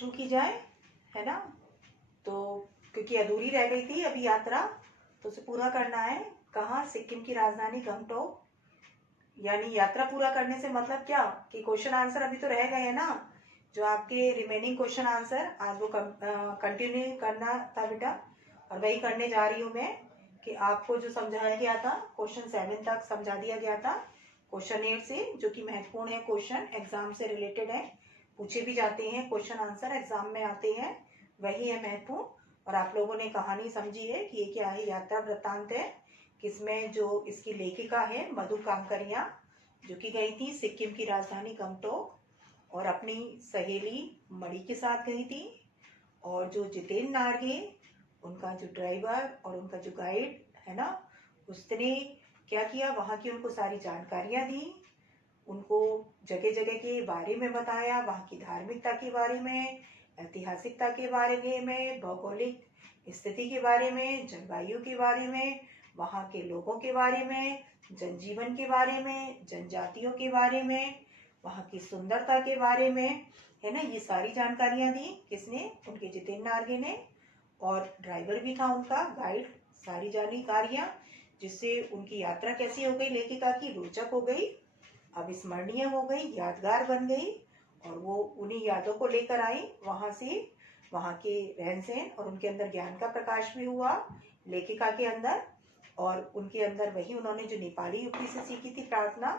शुरू की जाए, है ना। तो क्योंकि अधूरी रह गई थी अभी यात्रा, तो उसे पूरा करना है। कहाँ? सिक्किम की राजधानी गंगटोक। यानी यात्रा पूरा करने से मतलब क्या कि क्वेश्चन आंसर अभी तो रह गए हैं ना, जो आपके रिमेनिंग क्वेश्चन आंसर आज वो कंटिन्यू करना था बेटा, और वही करने जा रही हूँ मैं। कि आपको जो समझाया गया था क्वेश्चन 7 तक समझा दिया गया था, क्वेश्चन 8 से, जो कि महत्वपूर्ण है, क्वेश्चन एग्जाम से रिलेटेड है, पूछे भी जाते हैं, क्वेश्चन आंसर एग्जाम में आते हैं, वही है महत्वपूर्ण। और आप लोगों ने कहानी समझी है कि ये क्या है, यात्रा वृत्तांत है, किसमें जो इसकी लेखिका है मधु कांकरिया, जो कि गई थी सिक्किम की राजधानी गंगटोक और अपनी सहेली मणि के साथ गई थी। और जो जितेंद्र नार्गे, उनका जो ड्राइवर और उनका जो गाइड है ना, उसने क्या किया, वहाँ की उनको सारी जानकारियाँ दी, उनको जगह जगह के बारे में बताया, वहाँ की धार्मिकता के बारे में, ऐतिहासिकता के बारे में, भौगोलिक स्थिति के बारे में, जलवायु के बारे में, वहाँ के लोगों के बारे में, जनजीवन के बारे में, जनजातियों के बारे में, वहाँ की सुंदरता के बारे में, है ना। ये सारी जानकारियाँ दी किसने? उनके जितेंद्र नार्गे ने। और ड्राइवर भी था उनका, गाइड, सारी जानकारियाँ, जिससे उनकी यात्रा कैसी हो गई, लेखिका की रोचक हो गई, अविस्मरणीय हो गई, यादगार बन गई। और वो उन्हीं यादों को लेकर आई वहां से, वहां के रहन सहन, और उनके अंदर ज्ञान का प्रकाश भी हुआ लेखिका के अंदर। और उनके अंदर वही उन्होंने जो नेपाली युक्ति से सीखी थी प्रार्थना,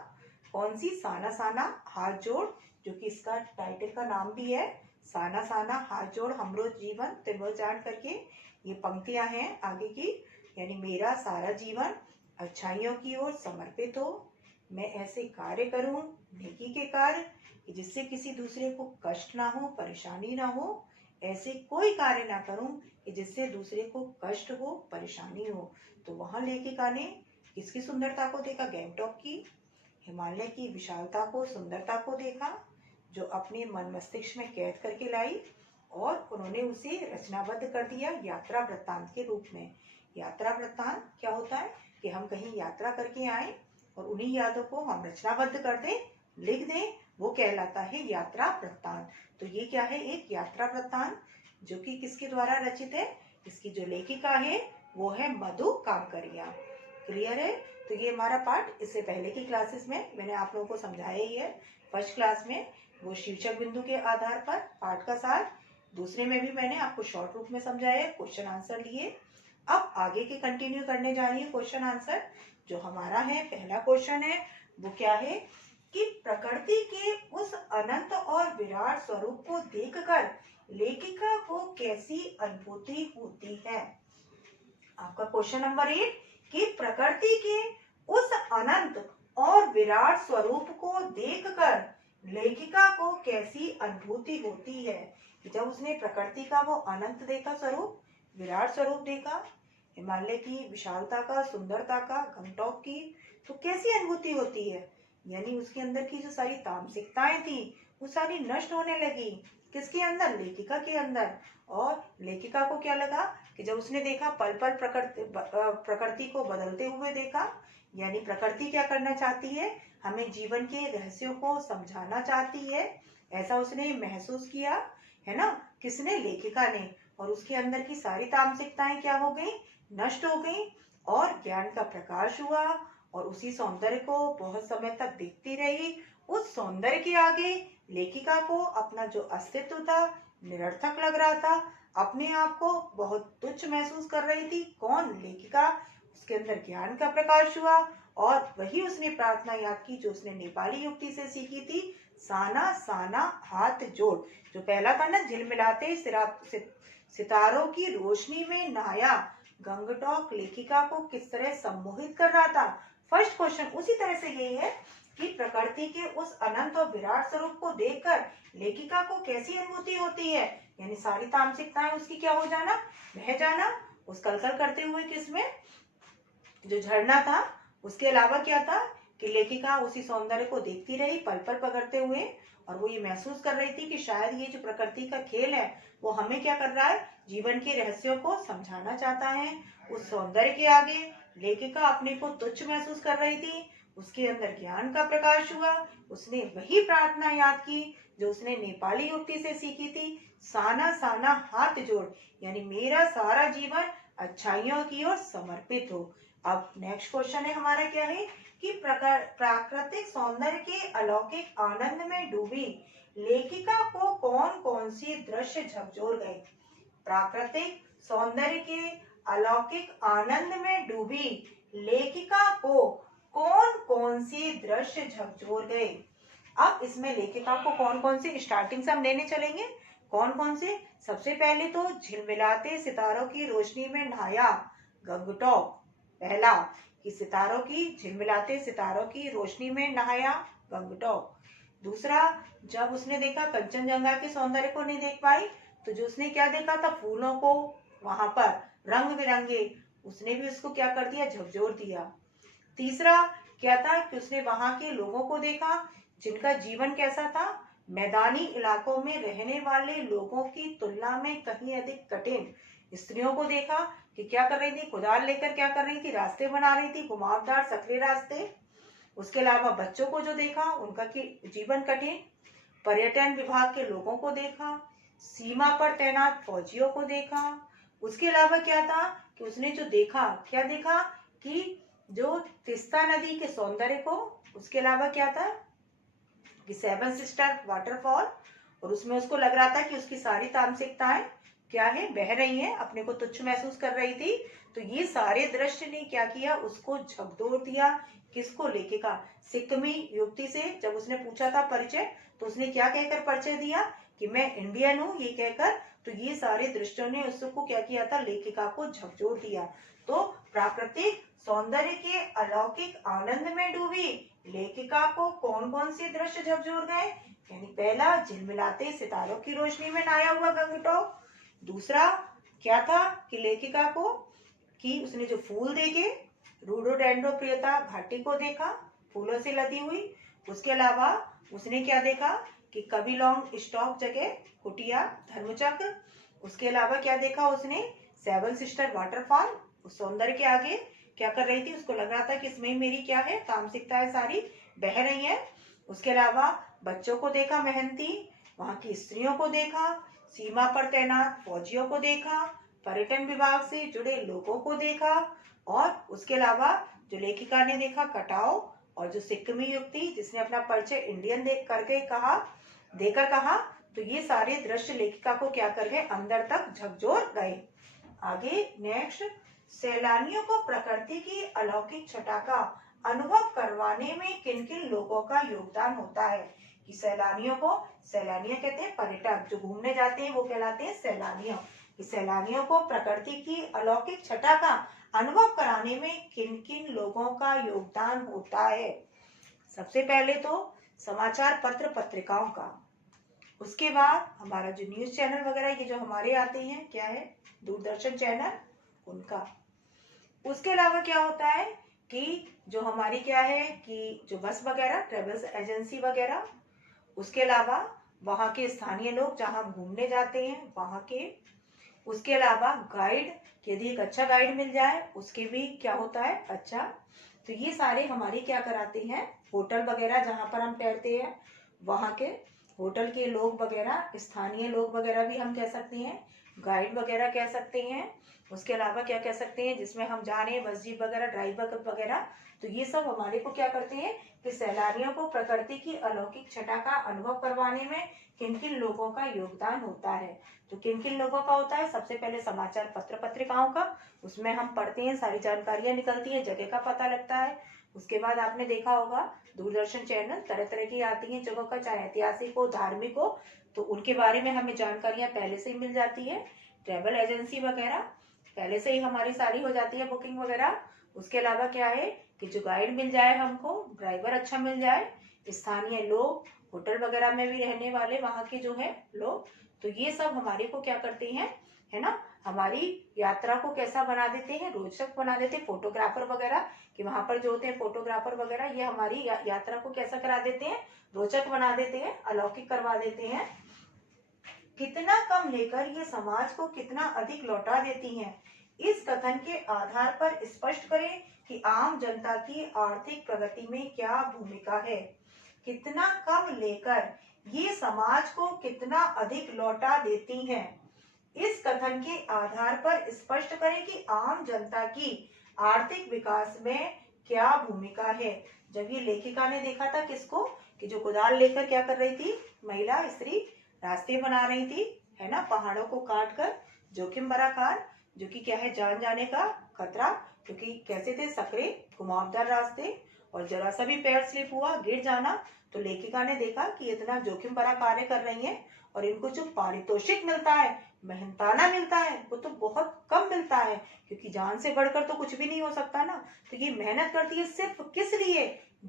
कौन सी? साना साना हाथ जोड़, जो कि इसका टाइटल का नाम भी है, साना साना हाथ जोड़ हमरो जीवन तिनवो जान करके ये पंक्तियां हैं आगे की। यानी मेरा सारा जीवन अच्छाइयों की ओर समर्पित हो, मैं ऐसे कार्य करूं, नेकी के कार्य, कि जिससे किसी दूसरे को कष्ट ना हो, परेशानी ना हो। ऐसे कोई कार्य ना करूं कि जिससे दूसरे को कष्ट हो, परेशानी हो। तो वहां लेखिका ने किसकी सुंदरता को देखा? गंगटोक की, हिमालय की विशालता को, सुंदरता को देखा, जो अपने मन मस्तिष्क में कैद करके लाई, और उन्होंने उसे रचनाबद्ध कर दिया यात्रा वृत्तांत के रूप में। यात्रा वृत्तांत क्या होता है कि हम कहीं यात्रा करके आए और उन्हीं यादों को हम रचनाबद्ध कर दें, लिख दें, वो कहलाता है यात्रा वृत्तांत। तो ये क्या है? एक यात्रा वृत्तांत, जो कि किसके द्वारा रचित है? इसकी जो लेखिका है वो है मधु कांकरिया। क्लियर है? तो ये हमारा पाठ, इससे पहले की क्लासेस में मैंने आप लोगों को समझाया ही है। फर्स्ट क्लास में वो शीर्षक बिंदु के आधार पर पाठ का सार, दूसरे में भी मैंने आपको शॉर्ट रूप में समझाया, क्वेश्चन आंसर लिए। अब आगे के कंटिन्यू करने जा रही है क्वेश्चन आंसर। जो हमारा है पहला क्वेश्चन है वो क्या है कि प्रकृति के उस अनंत और विराट स्वरूप को देखकर लेखिका को कैसी अनुभूति होती है। आपका क्वेश्चन नंबर 8 कि प्रकृति के उस अनंत और विराट स्वरूप को देखकर लेखिका को कैसी अनुभूति होती है। जब उसने प्रकृति का वो अनंत देखा स्वरूप, विराट स्वरूप देखा, हिमालय की विशालता का, सुंदरता का, गंगटोक की, तो कैसी अनुभूति होती है। यानी उसके अंदर की जो सारी तामसिकताएं थी वो सारी नष्ट होने लगी। किसके अंदर? लेखिका के अंदर। और लेखिका को क्या लगा कि जब उसने देखा पल पल प्रकृति को बदलते हुए देखा, यानी प्रकृति क्या करना चाहती है, हमें जीवन के रहस्यों को समझाना चाहती है, ऐसा उसने महसूस किया, है ना। किसने? लेखिका ने। और उसके अंदर की सारी तामसिकताएं क्या हो गई? नष्ट हो गई, और ज्ञान का प्रकाश हुआ, और उसी सौंदर्य को बहुत समय तक देखती रही। उस सौंदर्य के आगे लेखिका को अपना जो अस्तित्व था निरर्थक लग रहा था, अपने आप को बहुत तुच्छ महसूस कर रही थी। कौन? लेखिका। उसके अंदर ज्ञान का प्रकाश हुआ, और वही उसने प्रार्थना याद की जो उसने नेपाली युक्ति से सीखी थी, साना साना हाथ जोड़। जो पहला था ना, झिलमिलाते सितारों की रोशनी में नहाया, गंगटोक लेखिका को किस तरह सम्मोहित कर रहा था। फर्स्ट क्वेश्चन उसी तरह से यही है कि प्रकृति के उस अनंत और विराट स्वरूप को देखकर लेखिका को कैसी अनुभूति होती है। यानी सारी तामसिकताएं उसकी क्या हो जाना? बह जाना। उस कलकल करते हुए किसमें? जो झरना था, उसके अलावा क्या था कि लेखिका उसी सौंदर्य को देखती रही पल पल पकड़ते हुए, और वो ये महसूस कर रही थी कि शायद ये जो प्रकृति का खेल है वो हमें क्या कर रहा है, जीवन के रहस्यों को समझाना चाहता है। उस सौंदर्य के आगे लेखिका अपने को तुच्छ महसूस कर रही थी। उसके अंदर ज्ञान का प्रकाश हुआ। उसने वही प्रार्थना याद की जो उसने नेपाली युवती से सीखी थी, साना साना हाथ जोड़, यानी मेरा सारा जीवन अच्छाइयों की ओर समर्पित हो। अब नेक्स्ट क्वेश्चन है हमारा, क्या है कि प्राकृतिक सौंदर्य के अलौकिक आनंद में डूबी लेखिका को कौन कौन सी दृश्य झकझोर गए। प्राकृतिक सौंदर्य के अलौकिक आनंद में डूबी लेखिका को कौन कौन सी दृश्य झकझोर गए। अब इसमें लेखिका को कौन कौन से स्टार्टिंग से हम लेने चलेंगे, कौन कौन से। सबसे पहले तो झिलमिलाते सितारों की रोशनी में नहाया गंगटोक, पहला कि सितारों की झिलमिलाते सितारों की रोशनी में नहाया गंगटोक। दूसरा, जब उसने देखा कंचनजंगा के सौंदर्य को नहीं देख पाई, तो जो उसने क्या देखा था, फूलों को वहां पर रंग बिरंगे, उसने भी उसको क्या कर दिया, झकझोर दिया। तीसरा क्या था कि उसने वहां के लोगों को देखा जिनका जीवन कैसा था, मैदानी इलाकों में रहने वाले लोगों की तुलना में कहीं अधिक कठिन। स्त्रियों को देखा कि क्या कर रही थी, कुदाल लेकर क्या कर रही थी, रास्ते बना रही थी, घुमावदार सकरे रास्ते। उसके अलावा बच्चों को जो देखा उनका की जीवन कठिन। पर्यटन विभाग के लोगों को देखा, सीमा पर तैनात फौजियों को देखा। उसके अलावा क्या था कि उसने जो देखा, क्या देखा कि जो तिस्ता नदी के सौंदर्य को, उसके अलावा क्या था कि सेवन सिस्टर वाटरफॉल, और उसमें उसको लग रहा था कि उसकी सारी तामसिकताएं क्या है, बह रही हैं, अपने को तुच्छ महसूस कर रही थी। तो ये सारे दृश्य ने क्या किया, उसको झकझोर दिया। किसको, लेखिका सिक्किमी युवती से जब उसने पूछा था परिचय, तो उसने क्या कहकर परिचय दिया कि मैं इंडियन हूँ, ये कहकर। तो ये सारे दृश्यों ने उसको क्या किया था, लेखिका को झकझोर दिया। तो प्राकृतिक सौंदर्य के अलौकिक आनंद में डूबी लेखिका को कौन कौन से दृश्य झकझोर गए, यानी पहला झिलमिलाते सितारों की रोशनी में नहाया हुआ गंगटोक। दूसरा क्या था कि लेखिका को कि उसने जो फूल देखे, रोडोडेंड्रोप्रियता घाटी को देखा, फूलों से लदी हुई। उसके अलावा उसने क्या देखा कि कबीलोंग स्टॉक जगह, कुटिया, धर्मचक्र। उसके अलावा क्या देखा उसने, सेवन सिस्टर वाटरफॉल। उस सौंदर्य के आगे क्या कर रही थी, उसको लग रहा था कि इसमें मेरी क्या है, तामसिकताएं सारी बह रही हैं। उसके अलावा बच्चों को देखा मेहनती, वहां की स्त्रियों को देखा, सीमा पर तैनात फौजियों को देखा, पर्यटन विभाग से जुड़े लोगों को देखा, और उसके अलावा जो लेखिका ने देखा कटाव, और जो सिक्किमी युवती जिसने अपना परिचय इंडियन देख करके कहा, देकर कहा। तो ये सारे दृश्य लेखिका को क्या कर गए, अंदर तक झकझोर गए। आगे नेक्स्ट, सैलानियों को प्रकृति की अलौकिक छटा का अनुभव करवाने में किन किन लोगों का योगदान होता है। कि सैलानियों को, सैलानियों कहते हैं पर्यटक, जो घूमने जाते हैं वो कहलाते हैं सैलानियों। कि सैलानियों को प्रकृति की अलौकिक छटा का अनुभव कराने में किन किन लोगों का योगदान होता है। सबसे पहले तो समाचार पत्र पत्रिकाओं का, उसके बाद हमारा जो न्यूज चैनल वगैरह ये जो हमारे आते हैं, क्या है, दूरदर्शन चैनल, उनका। उसके अलावा क्या होता है कि जो हमारी क्या है कि जो बस वगैरह, ट्रेवल्स एजेंसी वगैरह। उसके अलावा वहाँ के स्थानीय लोग जहाँ हम घूमने जाते हैं वहाँ के। उसके अलावा गाइड, यदि एक अच्छा गाइड मिल जाए उसके भी क्या होता है, अच्छा। तो ये सारे हमारे क्या कराते हैं, होटल वगैरह जहाँ पर हम ठहरते हैं वहाँ के होटल के लोग वगैरह, स्थानीय लोग वगैरह भी हम कह सकते हैं, गाइड वगैरह कह सकते हैं। उसके अलावा क्या कह सकते हैं, जिसमें हम जा रहे हैं बस जीप वगैरह, ड्राइवर वगैरह। तो ये सब हमारे को क्या करते हैं कि सैलानियों को प्रकृति की अलौकिक छटा का अनुभव करवाने में किन किन लोगों का योगदान होता है। तो किन किन लोगों का होता है, सबसे पहले समाचार पत्र पत्रिकाओं का, उसमें हम पढ़ते हैं, सारी जानकारियां निकलती हैं, जगह का पता लगता है। उसके बाद आपने देखा होगा दूरदर्शन चैनल तरह तरह की आती हैं जगहों का, चाहे ऐतिहासिक हो, धार्मिक हो, तो उनके बारे में हमें जानकारियां पहले से ही मिल जाती है। ट्रेवल एजेंसी वगैरह पहले से ही हमारी सारी हो जाती है बुकिंग वगैरह। उसके अलावा क्या है कि जो गाइड मिल जाए हमको, ड्राइवर अच्छा मिल जाए, स्थानीय लोग, होटल वगैरह में भी रहने वाले वहाँ के जो है लोग। तो ये सब हमारे को क्या करते हैं, है ना, हमारी यात्रा को कैसा बना देते हैं, रोचक बना देते हैं। फोटोग्राफर वगैरह कि वहां पर जो होते हैं फोटोग्राफर वगैरह, ये हमारी यात्रा को कैसा करा देते हैं, रोचक बना देते हैं, अलौकिक करवा देते हैं। कितना कम लेकर ये समाज को कितना अधिक लौटा देती हैं, इस कथन के आधार पर स्पष्ट करें कि आम जनता की आर्थिक प्रगति में क्या भूमिका है। कितना कम लेकर ये समाज को कितना अधिक लौटा देती हैं। इस कथन के आधार पर स्पष्ट करें कि आम जनता की आर्थिक विकास में क्या भूमिका है। जब ये लेखिका ने देखा था किसको, कि जो कुदाल लेकर क्या कर रही थी, महिला स्त्री रास्ते बना रही थी, है ना, पहाड़ों को काट कर, जोखिम भरा कार्य, जो कि क्या है, जान जाने का खतरा, क्योंकि कैसे थे, सकरे घुमावदार रास्ते, और जरा सा भी पैर स्लिप हुआ, गिर जाना। तो लेखिका ने देखा कि इतना जोखिम भरा कार्य कर रही है और इनको जो पारितोषिक मिलता है, मेहनताना मिलता है, वो तो बहुत कम मिलता है, क्योंकि जान से बढ़कर तो कुछ भी नहीं हो सकता ना। तो ये मेहनत करती है सिर्फ किस लिए,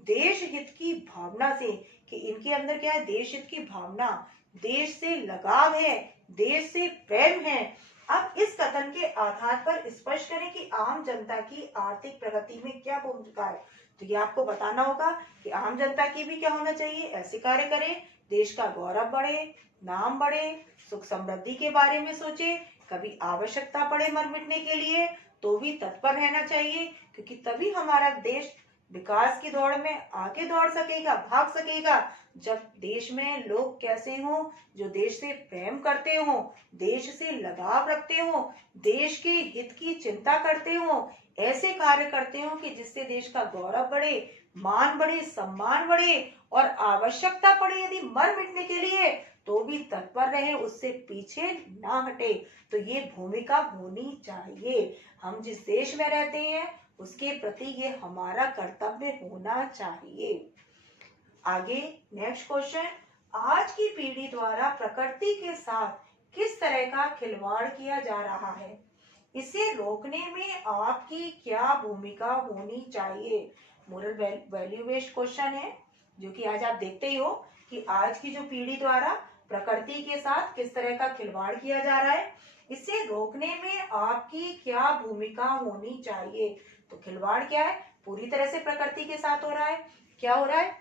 देश हित की भावना से, कि इनके अंदर क्या है, देश हित की भावना, देश से लगाव है, देश से प्रेम है। अब इस कथन के आधार पर स्पष्ट करें कि आम जनता की आर्थिक प्रगति में क्या भूमिका है। तो ये आपको बताना होगा कि आम जनता की भी क्या होना चाहिए, ऐसे कार्य करे, देश का गौरव बढ़े, नाम बढ़े, सुख समृद्धि के बारे में सोचे, कभी आवश्यकता पड़े मर मिटने के लिए तो भी तत्पर रहना चाहिए, क्योंकि तभी हमारा देश विकास की दौड़ में आगे दौड़ सकेगा, भाग सकेगा। जब देश में लोग कैसे हों, जो देश से प्रेम करते हों, देश से लगाव रखते हों, देश के हित की चिंता करते हों, ऐसे कार्य करते हों कि जिससे देश का गौरव बढ़े, मान बढ़े, सम्मान बढ़े, और आवश्यकता पड़े यदि मर मिटने के लिए तो भी तत्पर रहे, उससे पीछे ना हटे। तो ये भूमिका होनी चाहिए। हम जिस देश में रहते हैं उसके प्रति ये हमारा कर्तव्य होना चाहिए। आगे नेक्स्ट क्वेश्चन, आज की पीढ़ी द्वारा प्रकृति के साथ किस तरह का खिलवाड़ किया जा रहा है, इसे रोकने में आपकी क्या भूमिका होनी चाहिए। मोरल वैल्यू बेस्ड क्वेश्चन है, जो कि आज आप देखते ही हो कि आज की जो पीढ़ी द्वारा प्रकृति के साथ किस तरह का खिलवाड़ किया जा रहा है, इसे रोकने में आपकी क्या भूमिका होनी चाहिए। तो खिलवाड़ क्या है, पूरी तरह से प्रकृति के साथ हो रहा है। क्या हो रहा है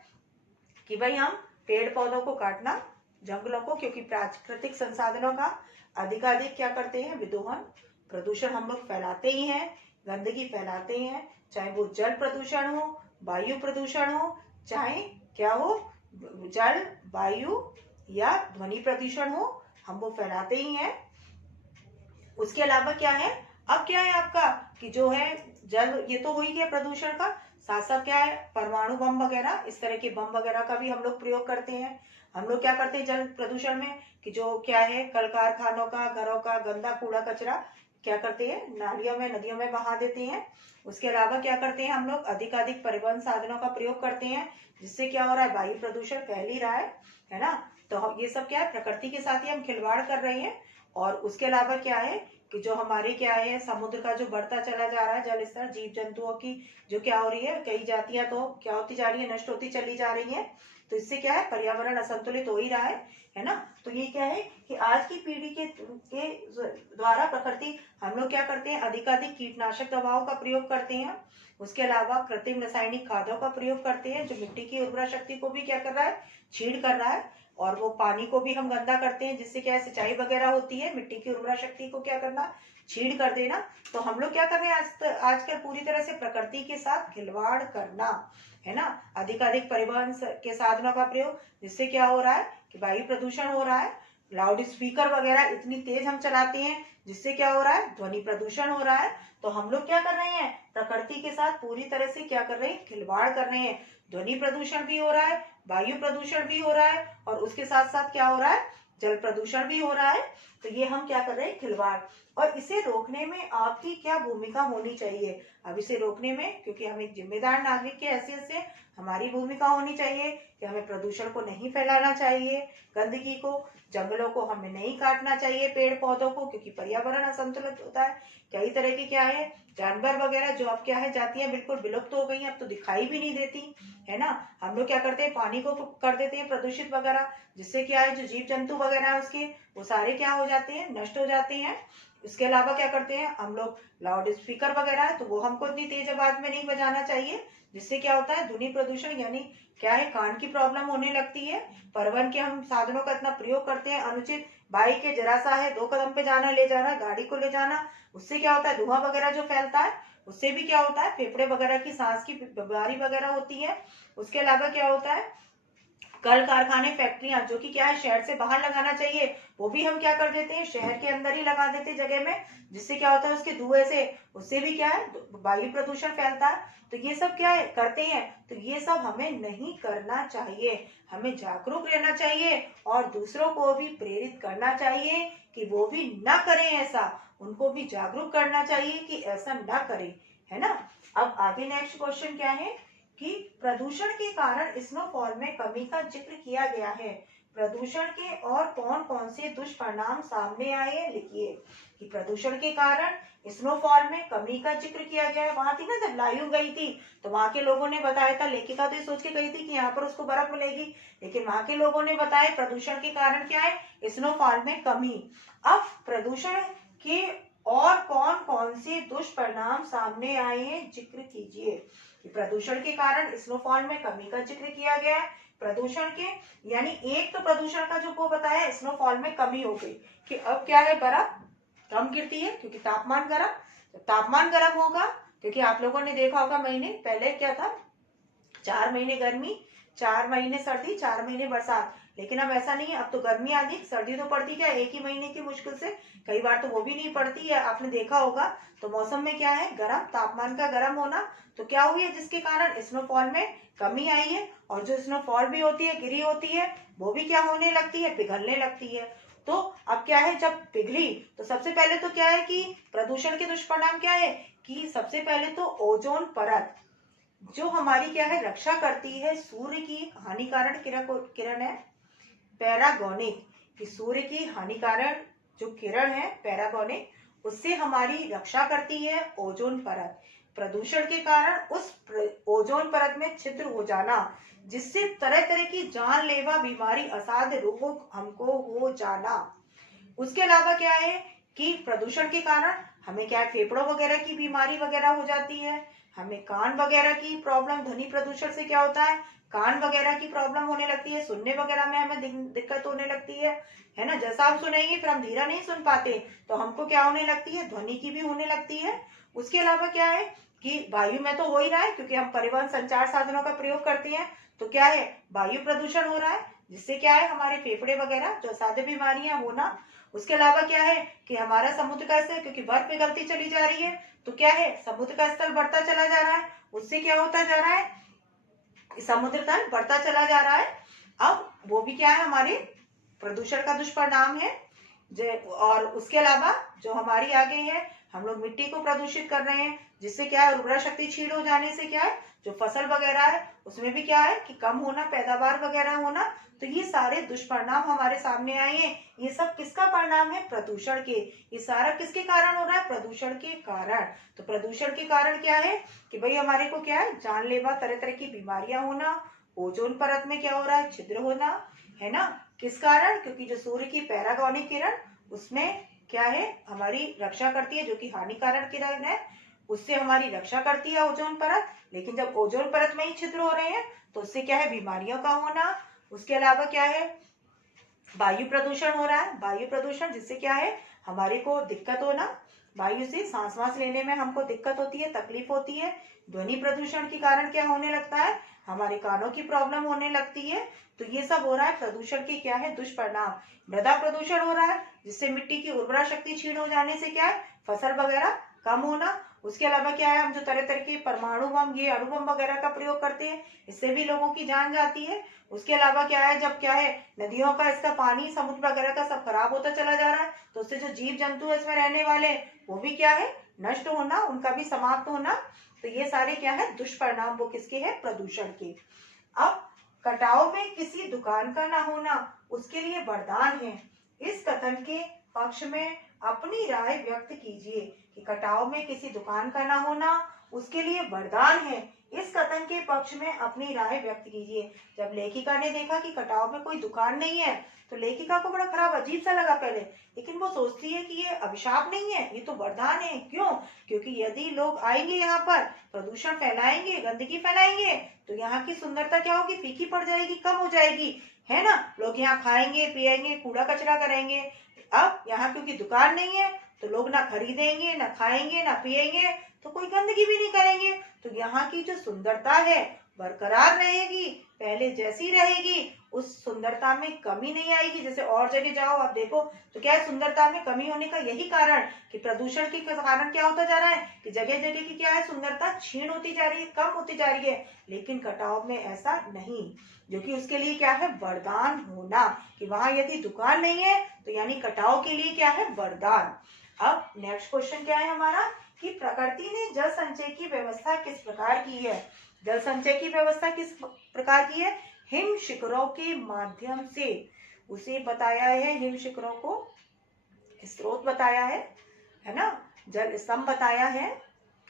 कि भाई हम पेड़ पौधों को काटना, जंगलों को, क्योंकि प्राकृतिक संसाधनों का अधिकाधिक क्या करते हैं, विदोहन, प्रदूषण हम लोग फैलाते ही हैं, गंदगी फैलाते ही हैं, चाहे वो जल प्रदूषण हो, वायु प्रदूषण हो, चाहे क्या हो, जल, वायु या ध्वनि प्रदूषण हो, हम वो फैलाते ही हैं। उसके अलावा क्या है, अब क्या है आपका कि जो है जल, ये तो हो ही गया प्रदूषण का, साथ साथ क्या है, परमाणु बम वगैरह, इस तरह के बम वगैरह का भी हम लोग प्रयोग करते हैं। हम लोग क्या करते हैं जल प्रदूषण में, कि जो क्या है, कल कारखानों का, घरों का गंदा कूड़ा कचरा क्या करते हैं, नालियों में, नदियों में बहा देते हैं। उसके अलावा क्या करते हैं, हम लोग अधिकाधिक परिवहन साधनों का प्रयोग करते हैं, जिससे क्या हो रहा है, वायु प्रदूषण फैल ही रहा है ना। तो ये सब क्या है, प्रकृति के साथ ही हम खिलवाड़ कर रहे हैं। और उसके अलावा क्या है कि जो हमारे क्या है, समुद्र का जो बढ़ता चला जा रहा है जल स्तर, जीव जंतुओं की जो क्या हो रही है, कई जातियां तो क्या होती जा रही है, नष्ट होती चली जा रही है। तो इससे क्या है, पर्यावरण असंतुलित हो ही रहा है ना। तो ये क्या है कि आज की पीढ़ी के द्वारा प्रकृति, हम लोग क्या करते हैं, अधिकाधिक कीटनाशक दवाओं का प्रयोग करते हैं। उसके अलावा कृत्रिम रासायनिक खादों का प्रयोग करते हैं, जो मिट्टी की उर्वरा शक्ति को भी क्या कर रहा है, छीड़ कर रहा है। और वो पानी को भी हम गंदा करते हैं, जिससे क्या है, सिंचाई वगैरह होती है, मिट्टी की उर्वरा शक्ति को क्या करना, छीड़ कर देना। तो हम लोग क्या कर रहे हैं आजकल पूरी तरह से प्रकृति के साथ खिलवाड़ करना, है ना। अधिकाधिक परिवहन के साधनों का प्रयोग, जिससे क्या हो रहा है कि वायु प्रदूषण हो रहा है। लाउड स्पीकर वगैरह इतनी तेज हम चलाते हैं, जिससे क्या हो रहा है, ध्वनि प्रदूषण हो रहा है। तो हम लोग क्या कर रहे हैं, प्रकृति के साथ पूरी तरह से क्या कर रहे हैं, खिलवाड़ कर रहे हैं। ध्वनि प्रदूषण भी हो रहा है, वायु प्रदूषण भी हो रहा है, और उसके साथ साथ क्या हो रहा है, जल प्रदूषण भी हो रहा है। तो ये हम क्या कर रहे हैं, खिलवाड़। और इसे रोकने में आपकी क्या भूमिका होनी चाहिए। अब इसे रोकने में, क्योंकि हम एक जिम्मेदार नागरिक के हैसियत से हमारी भूमिका होनी चाहिए कि हमें प्रदूषण को नहीं फैलाना चाहिए, गंदगी को, जंगलों को हमें नहीं काटना चाहिए, पेड़ पौधों को, क्योंकि पर्यावरण असंतुलित होता है। कई तरह की क्या है, जानवर वगैरह जो अब क्या है, जातियां बिल्कुल विलुप्त हो गई हैं, अब तो दिखाई भी नहीं देती, है ना। हम लोग क्या करते हैं, पानी को कर देते हैं प्रदूषित वगैरह, जिससे क्या है, जो जीव जंतु वगैरह है उसके, वो सारे क्या हो जाते हैं, नष्ट हो जाते हैं। उसके अलावा क्या करते हैं हम लोग, लाउड स्पीकर वगैरह है तो वो हमको इतनी तेज आवाज में नहीं बजाना चाहिए, जिससे क्या होता है ध्वनि प्रदूषण यानी क्या है, कान की प्रॉब्लम होने लगती है। परिवहन के हम साधनों का इतना प्रयोग करते हैं अनुचित, बाइक है जरा सा है 2 कदम पे जाना ले जाना, गाड़ी को ले जाना, उससे क्या होता है धुआं वगैरह जो फैलता है, उससे भी क्या होता है फेफड़े वगैरह की सांस की बीमारी वगैरह होती है। उसके अलावा क्या होता है, कल कारखाने फैक्ट्रियां जो कि क्या है शहर से बाहर लगाना चाहिए, वो भी हम क्या कर देते हैं शहर के अंदर ही लगा देते हैं जगह में, जिससे क्या होता है उसके धुएं से, उससे भी क्या है वायु प्रदूषण फैलता है। तो ये सब क्या है करते हैं, तो ये सब हमें नहीं करना चाहिए, हमें जागरूक रहना चाहिए और दूसरों को भी प्रेरित करना चाहिए कि वो भी ना करें ऐसा, उनको भी जागरूक करना चाहिए कि ऐसा ना करें, है ना। अब आगे नेक्स्ट क्वेश्चन क्या है कि प्रदूषण के कारण स्नोफॉल में कमी का जिक्र किया गया है, प्रदूषण के और कौन कौन से दुष्परिणाम सामने आए हैं लिखिए। कि प्रदूषण के कारण स्नोफॉल में कमी का जिक्र किया गया है, वहां थी ना जब लायू गई थी तो वहां के लोगों ने बताया था, लेखिका तो ये सोच के गई थी कि यहाँ पर उसको बर्फ मिलेगी, लेकिन वहां के लोगों ने बताया प्रदूषण के कारण क्या है स्नोफॉल में कमी। अब प्रदूषण के और कौन कौन से दुष्परिणाम सामने आए हैं जिक्र कीजिए। प्रदूषण के कारण स्नोफॉल में कमी का जिक्र किया गया है, प्रदूषण के यानी एक तो प्रदूषण का जो वो बताया स्नोफॉल में कमी हो गई कि अब क्या है बर्फ कम गिरती है क्योंकि तापमान गर्म, तापमान गर्म होगा क्योंकि आप लोगों ने देखा होगा महीने पहले क्या था 4 महीने गर्मी 4 महीने सर्दी 4 महीने बरसात, लेकिन अब ऐसा नहीं है, अब तो गर्मी अधिक सर्दी तो पड़ती क्या एक ही महीने की मुश्किल से, कई बार तो वो भी नहीं पड़ती है, आपने देखा होगा। तो मौसम में क्या है गर्म, तापमान का गर्म होना, तो क्या हुई है जिसके कारण स्नोफॉल में कमी आई है, और जो स्नोफॉल भी होती है गिरी होती है वो भी क्या होने लगती है पिघलने लगती है। तो अब क्या है जब पिघली तो सबसे पहले तो क्या है कि प्रदूषण के दुष्परिणाम क्या है कि सबसे पहले तो ओजोन परत जो हमारी क्या है रक्षा करती है सूर्य की हानिकारक किरण है पैरागोनिक, कि सूर्य की हानिकारक जो किरण है पैरागोनिक उससे हमारी रक्षा करती है ओजोन परत। प्रदूषण के कारण उस ओजोन परत में छिद्र हो जाना जिससे तरह तरह की जानलेवा बीमारी असाध्य रोग हमको हो जाना। उसके अलावा क्या है कि प्रदूषण के कारण हमें क्या है फेफड़ों वगैरह की बीमारी वगैरह हो जाती है, हमें कान वगैरह की प्रॉब्लम, ध्वनि प्रदूषण से क्या होता है कान वगैरह की प्रॉब्लम होने लगती है, सुनने वगैरह में हमें दिक्कत होने लगती है ना, जैसा आप सुनेंगे फिर हम धीरा नहीं सुन पाते तो हमको क्या होने लगती है ध्वनि की भी होने लगती है। उसके अलावा क्या है कि वायु में तो हो ही रहा है क्योंकि हम परिवहन संचार साधनों का प्रयोग करते हैं, तो क्या है वायु प्रदूषण हो रहा है जिससे क्या है हमारे फेफड़े वगैरह जो असाध्य बीमारियां होना। उसके अलावा क्या है कि हमारा समुद्र का स्तर क्योंकि बर्फ पिघलती चली जा रही है तो क्या है समुद्र का स्तर बढ़ता चला जा रहा है, उससे क्या होता जा रहा है समुद्र तल बढ़ता चला जा रहा है। अब वो भी क्या है हमारे प्रदूषण का दुष्परिणाम है। और उसके अलावा जो हमारी आगे है हम लोग मिट्टी को प्रदूषित कर रहे हैं जिससे क्या है उर्वरा शक्ति क्षीण हो जाने से क्या है जो फसल वगैरह है उसमें भी क्या है कि कम होना पैदावार वगैरह होना। तो ये सारे दुष्परिणाम हमारे सामने आए हैं, ये सब किसका परिणाम है प्रदूषण के, ये सारा किसके कारण हो रहा है प्रदूषण के कारण। तो प्रदूषण के कारण क्या है कि भाई हमारे को क्या है जानलेवा तरह तरह की बीमारियां होना, ओजोन परत में क्या हो रहा है छिद्र होना, है ना, किस कारण क्योंकि जो सूर्य की पैरागोनिक किरण उसमें क्या है हमारी रक्षा करती है जो कि हानिकारक किरण है, उससे हमारी रक्षा करती है ओजोन परत, लेकिन जब ओजोन परत में ही छिद्र हो रहे हैं तो उससे क्या है बीमारियों का होना। उसके अलावा क्या है वायु प्रदूषण हो रहा है, वायु प्रदूषण जिससे क्या है हमारे को दिक्कत होना, वायु से सांस वास लेने में हमको दिक्कत होती है तकलीफ होती है। ध्वनि प्रदूषण के कारण क्या होने लगता है हमारे कानों की प्रॉब्लम होने लगती है। तो ये सब हो रहा है प्रदूषण के क्या है दुष्परिणाम। मृदा प्रदूषण हो रहा है जिससे मिट्टी की उर्वरा शक्ति क्षीण हो जाने से क्या है फसल वगैरह कम होना। उसके अलावा क्या है हम जो तरह तरह के परमाणु बम ये अणु बम वगैरह का प्रयोग करते हैं इससे भी लोगों की जान जाती है। उसके अलावा क्या है जब क्या है नदियों का इसका पानी समुद्र वगैरह का सब खराब होता चला जा रहा है तो उससे जो जीव जंतु है इसमें रहने वाले वो भी क्या है नष्ट होना, उनका भी समाप्त होना। तो ये सारे क्या है दुष्परिणाम वो किसके हैं प्रदूषण के। अब कटाव में किसी दुकान का ना होना उसके लिए वरदान है, इस कथन के पक्ष में अपनी राय व्यक्त कीजिए। कि कटाव में किसी दुकान का ना होना उसके लिए वरदान है। इस कथन के पक्ष में अपनी राय व्यक्त कीजिए। जब लेखिका ने देखा कि कटाव में कोई दुकान नहीं है तो लेखिका को बड़ा खराब अजीब सा लगा पहले, लेकिन वो सोचती है कि ये अभिशाप नहीं है, ये तो वरदान है। क्यों? क्योंकि यदि लोग आएंगे यहाँ पर, प्रदूषण फैलाएंगे, गंदगी फैलाएंगे, तो यहाँ की सुंदरता क्या होगी? फीकी पड़ जाएगी, कम हो जाएगी, है ना। लोग यहाँ खाएंगे, पिएंगे, कूड़ा कचरा करेंगे। अब यहाँ क्योंकि दुकान नहीं है तो लोग ना खरीदेंगे, ना खाएंगे, ना पिएंगे, तो कोई गंदगी भी नहीं करेंगे। तो यहाँ की जो सुंदरता है बरकरार रहेगी, पहले जैसी रहेगी। उस सुंदरता में कमी नहीं आएगी। जैसे और जगह जाओ आप देखो तो क्या है, सुंदरता में कमी होने का यही कारण कि प्रदूषण के कारण क्या होता जा रहा है कि जगह जगह की क्या है, सुंदरता क्षीण होती जा रही है, कम होती जा रही है। लेकिन कटाव में ऐसा नहीं, जो कि उसके लिए क्या है, वरदान होना, कि वहां यदि दुकान नहीं है तो यानी कटाव के लिए क्या है, वरदान। अब नेक्स्ट क्वेश्चन क्या है हमारा कि प्रकृति ने जल संचय की व्यवस्था किस प्रकार की है। जल संचय की व्यवस्था किस प्रकार की है? हिम शिखरों के माध्यम से उसे बताया है। हिम शिखरों को स्रोत बताया है ना। जल स्तंभ बताया है।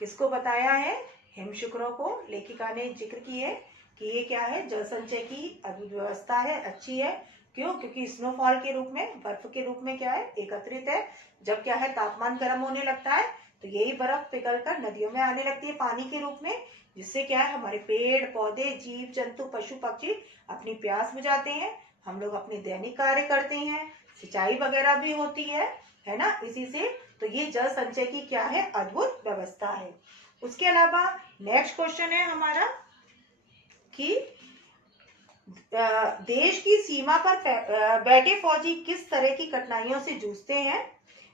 किसको बताया है? हिम शिखरों को। लेखिका ने जिक्र की है कि ये क्या है, जल संचय की अद्भुत व्यवस्था है, अच्छी है। क्यों? क्योंकि स्नोफॉल के रूप में, बर्फ के रूप में क्या है, एकत्रित है। जब क्या है, तापमान गर्म होने लगता है तो यही बर्फ पिघलकर नदियों में आने लगती है पानी के रूप में, जिससे क्या है, हमारे पेड़ पौधे, जीव जंतु, पशु पक्षी अपनी प्यास बुझाते हैं। हम लोग अपने दैनिक कार्य करते हैं, सिंचाई वगैरह भी होती है ना, इसी से। तो ये जल संचय की क्या है, अद्भुत व्यवस्था है। उसके अलावा नेक्स्ट क्वेश्चन है हमारा कि देश की सीमा पर बैठे फौजी किस तरह की कठिनाइयों से जूझते हैं,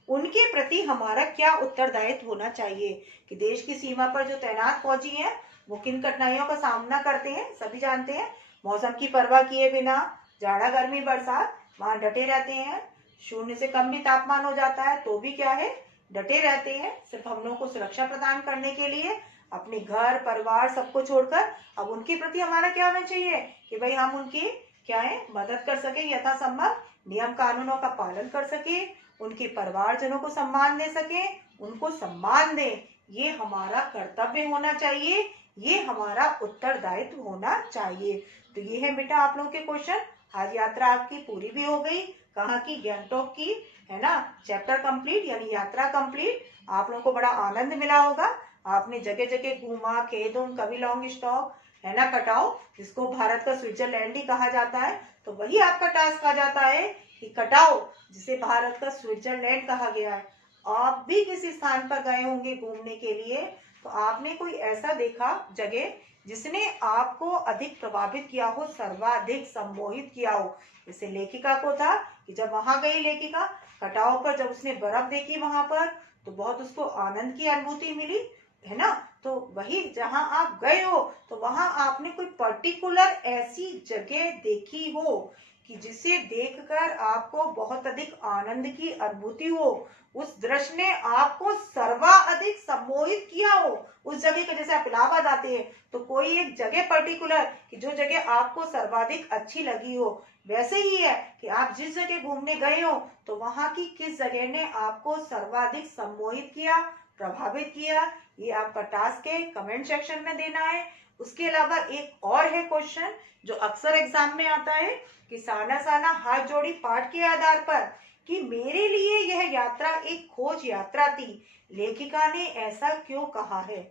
उनके प्रति हमारा क्या उत्तरदायित्व होना चाहिए। कि देश की सीमा पर जो तैनात फौजी हैं वो किन कठिनाइयों का सामना करते हैं, सभी जानते हैं। मौसम की परवाह किए बिना, जाड़ा गर्मी बरसात, वहां डटे रहते हैं। शून्य से कम भी तापमान हो जाता है तो भी क्या है, डटे रहते हैं, सिर्फ हम लोगों को सुरक्षा प्रदान करने के लिए, अपने घर परिवार सबको छोड़कर। अब उनके प्रति हमारा क्या होना चाहिए कि भाई हम उनकी क्या है, मदद कर सके, यथासंभव नियम कानूनों का पालन कर सके, उनके परिवारजनों को सम्मान दे सके, उनको सम्मान दें। ये हमारा कर्तव्य होना चाहिए, ये हमारा उत्तरदायित्व होना चाहिए। तो ये है बेटा आप लोगों के क्वेश्चन। आज यात्रा आपकी पूरी भी हो गई। कहाँ की? गैंगटॉक की, है ना। चैप्टर कंप्लीट यानी यात्रा कंप्लीट। आप लोगों को बड़ा आनंद मिला होगा। आपने जगह जगह घूमा, खेदुम, कभी लॉन्ग स्टॉक, है ना, कटाओ, जिसको भारत का स्विट्जरलैंड ही कहा जाता है। तो वही आपका टास्क आ जाता है कि कटाओ, जिसे भारत का स्विट्जरलैंड कहा गया है। आप भी किसी स्थान पर गए होंगे घूमने के लिए, तो आपने कोई ऐसा देखा जगह जिसने आपको अधिक प्रभावित किया हो, सर्वाधिक सम्मोहित किया हो। जैसे लेखिका को था कि जब वहां गई लेखिका कटाओ पर, जब उसने बर्फ देखी वहां पर तो बहुत उसको आनंद की अनुभूति मिली, है ना। तो वही जहां आप गए हो तो वहां आपने कोई पर्टिकुलर ऐसी जगह देखी हो कि जिसे देखकर आपको बहुत अधिक आनंद की अनुभूति हो, उस दृश्य ने आपको सर्वाधिक सम्मोहित किया हो उस जगह का। जैसे आप इलाहाबाद आते हैं तो कोई एक जगह पर्टिकुलर कि जो जगह आपको सर्वाधिक अच्छी लगी हो, वैसे ही है कि आप जिस जगह घूमने गए हो तो वहां की किस जगह ने आपको सर्वाधिक सम्मोहित किया, प्रभावित किया। ये आपका टास्क है, कमेंट सेक्शन में देना है। उसके अलावा एक और है क्वेश्चन जो अक्सर एग्जाम में आता है कि साना साना हाथ जोड़ी पाठ के आधार पर कि मेरे लिए यह यात्रा एक खोज यात्रा थी, लेखिका ने ऐसा क्यों कहा है।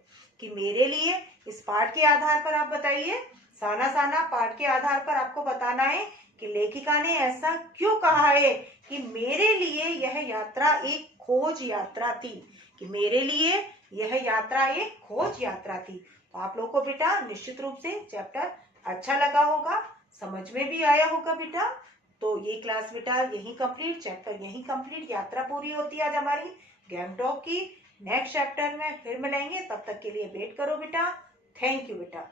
कि मेरे लिए इस पाठ के आधार पर आप बताइए, साना साना पाठ के आधार पर आपको बताना है कि लेखिका ने ऐसा क्यों कहा है कि मेरे लिए यह यात्रा एक खोज यात्रा थी। कि मेरे लिए यह यात्रा एक खोज यात्रा थी। तो आप लोगों को बेटा निश्चित रूप से चैप्टर अच्छा लगा होगा, समझ में भी आया होगा बेटा। तो ये क्लास बेटा यही कंप्लीट, चैप्टर यही कंप्लीट, यात्रा पूरी होती है आज हमारी गैंगटॉक की। नेक्स्ट चैप्टर में फिर मिलेंगे, तब तक के लिए वेट करो बेटा। थैंक यू बेटा।